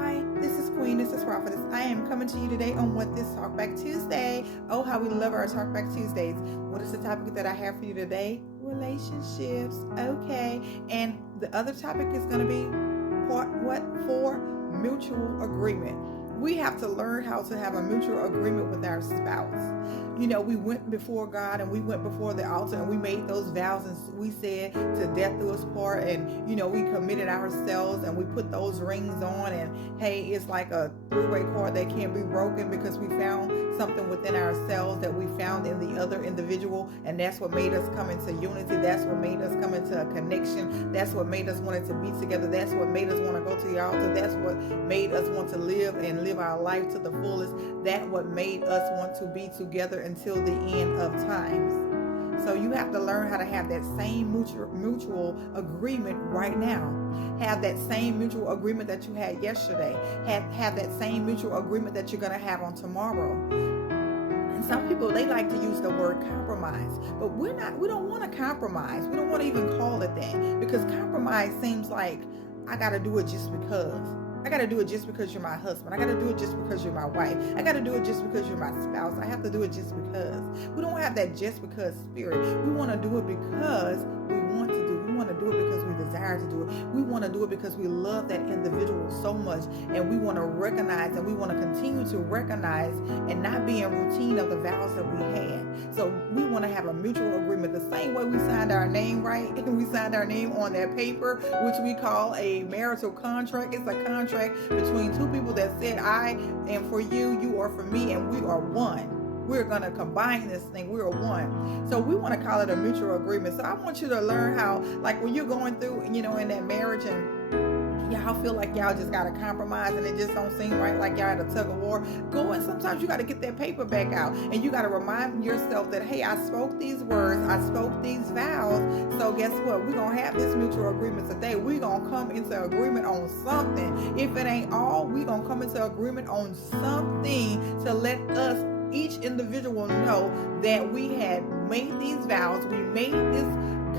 Hi, this is Queen, this is Prophetess. I am coming to you today on What This Talkback Tuesday. Oh, how we love our Talkback Tuesdays. What is the topic that I have for you today? Relationships. Okay. And the other topic is going to be part what? For mutual agreement. We have to learn how to have a mutual agreement with our spouse. You know, we went before God and we went before the altar and we made those vows and we said to death do us part, and you know, we committed ourselves and we put those rings on, and hey, it's like a three-way cord that can't be broken because we found something within ourselves that we found in the other individual, and that's what made us come into unity. That's what made us come into a connection. That's what made us want to be together. That's what made us want to go to the altar. That's what made us want to live and live our life to the fullest. That what made us want to be together until the end of times. So you have to learn how to have that same mutual agreement right now. Have that same mutual agreement that you had yesterday. Have that same mutual agreement that you're going to have on tomorrow. And some people, they like to use the word compromise, but we don't want to compromise. We don't want to even call it that, because compromise seems like I got to do it just because. I got to do it just because you're my husband. I got to do it just because you're my wife. I got to do it just because you're my spouse. I have to do it just because. We don't have that just because spirit. We want to do it because we want to do it. We want to do it because we desire to do it. We want to do it because we love that individual so much, and we want to recognize and we want to continue to recognize and not be in routine of the vows that we had. So we want to have a mutual agreement. The same way we signed our name, right? We signed our name on that paper, which we call a marital contract. It's a contract between two people that said, I am for you, you are for me, and we are one. We're going to combine this thing. We are one. So we want to call it a mutual agreement. So I want you to learn how, like when you're going through, you know, in that marriage and y'all feel like y'all just got to compromise and it just don't seem right, like y'all at a tug of war, go, and sometimes you got to get that paper back out and you got to remind yourself that, hey, I spoke these words, I spoke these vows, so guess what? We're going to have this mutual agreement today. We're going to come into agreement on something. If it ain't all, we're going to come into agreement on something to let us, each individual, know that we had made these vows, we made this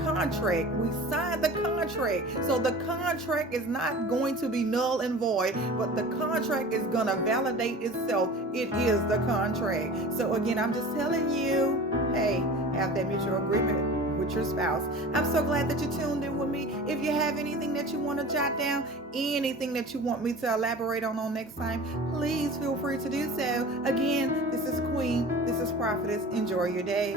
contract, we signed the contract. So the contract is not going to be null and void, but the contract is going to validate itself. It is the contract. So again, I'm just telling you, hey, have that mutual agreement with your spouse. I'm so glad that you tuned in with me. If you have anything that you want to jot down, anything that you want me to elaborate on next time, please feel free to do so. Again, this is Queen, this is Prophetess. Enjoy your day.